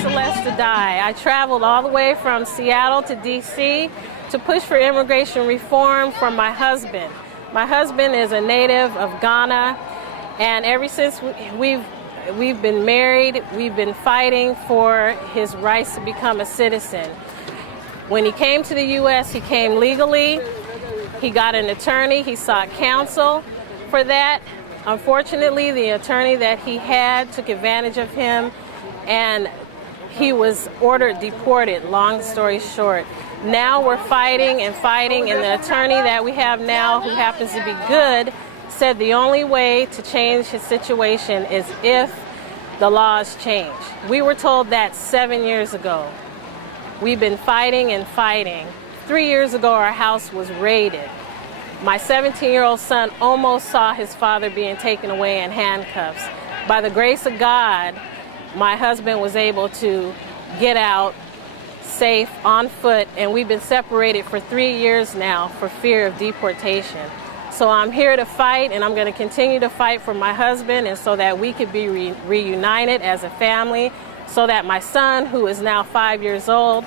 Celeste Dye. I traveled all the way from Seattle to D.C. to push for immigration reform for my husband. My husband is a native of Ghana, and ever since we've been married, we've been fighting for his rights to become a citizen. When he came to the U.S., he came legally. He got an attorney. He sought counsel for that. Unfortunately, the attorney that he had took advantage of him, and he was ordered deported, long story short. Now we're fighting and fighting, and the attorney that we have now, who happens to be good, said the only way to change his situation is if the laws change. We were told that 7 years ago. We've been fighting and fighting. 3 years ago, our house was raided. My 17-year-old son almost saw his father being taken away in handcuffs. By the grace of God, my husband was able to get out safe on foot, and we've been separated for 3 years now for fear of deportation. So I'm here to fight, and I'm going to continue to fight for my husband, and so that we could be reunited as a family, so that my son, who is now 5 years old,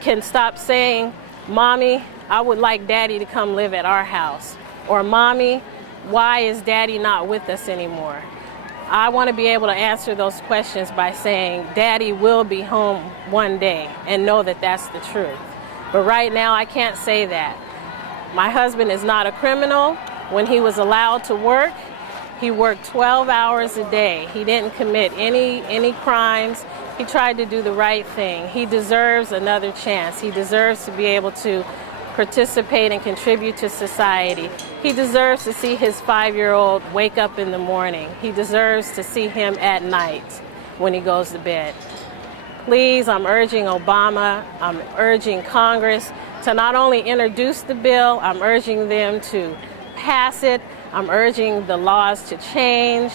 can stop saying, "Mommy, I would like Daddy to come live at our house," or "Mommy, why is Daddy not with us anymore?" I want to be able to answer those questions by saying, Daddy will be home one day, and know that that's the truth. But right now, I can't say that. My husband is not a criminal. When he was allowed to work, he worked 12 hours a day. He didn't commit any crimes. He tried to do the right thing. He deserves another chance. He deserves to be able to participate and contribute to society. He deserves to see his 5-year-old wake up in the morning. He deserves to see him at night when he goes to bed. Please, I'm urging Obama, I'm urging Congress to not only introduce the bill, I'm urging them to pass it. I'm urging the laws to change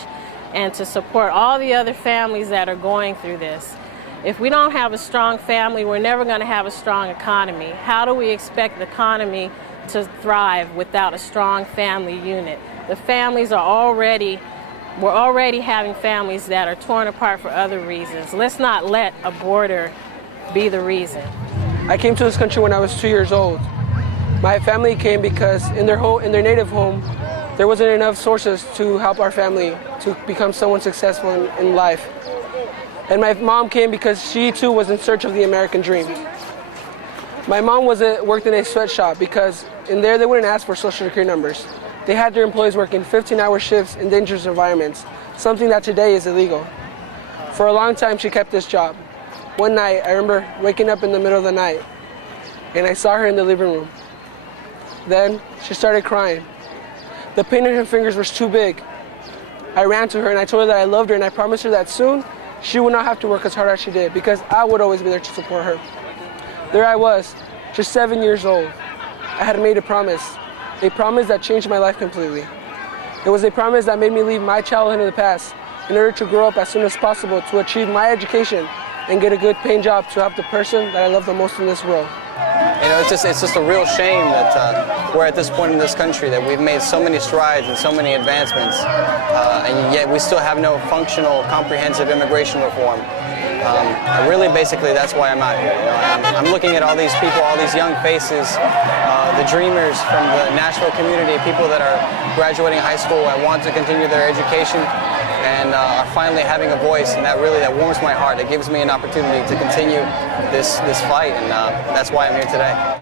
and to support all the other families that are going through this. If we don't have a strong family, we're never going to have a strong economy. How do we expect the economy to thrive without a strong family unit? The families are we're already having families that are torn apart for other reasons. Let's not let a border be the reason. I came to this country when I was 2 years old. My family came because in their native home, there wasn't enough sources to help our family to become someone successful in life. And my mom came because she too was in search of the American dream. My mom worked in a sweatshop because in there they wouldn't ask for social security numbers. They had their employees working 15-hour shifts in dangerous environments, something that today is illegal. For a long time she kept this job. One night I remember waking up in the middle of the night and I saw her in the living room. Then she started crying. The pain in her fingers was too big. I ran to her and I told her that I loved her, and I promised her that soon she would not have to work as hard as she did because I would always be there to support her. There I was, just 7 years old. I had made a promise that changed my life completely. It was a promise that made me leave my childhood in the past in order to grow up as soon as possible to achieve my education and get a good paying job to help the person that I love the most in this world. You know, it's just a real shame that we're at this point in this country, that we've made so many strides and so many advancements, and yet we still have no functional, comprehensive immigration reform. Basically, that's why I'm out here. You know, I'm looking at all these people, all these young faces, the dreamers from the Nashville community, people that are graduating high school and want to continue their education, and are finally having a voice, and that warms my heart. It gives me an opportunity to continue this fight, and that's why I'm here today.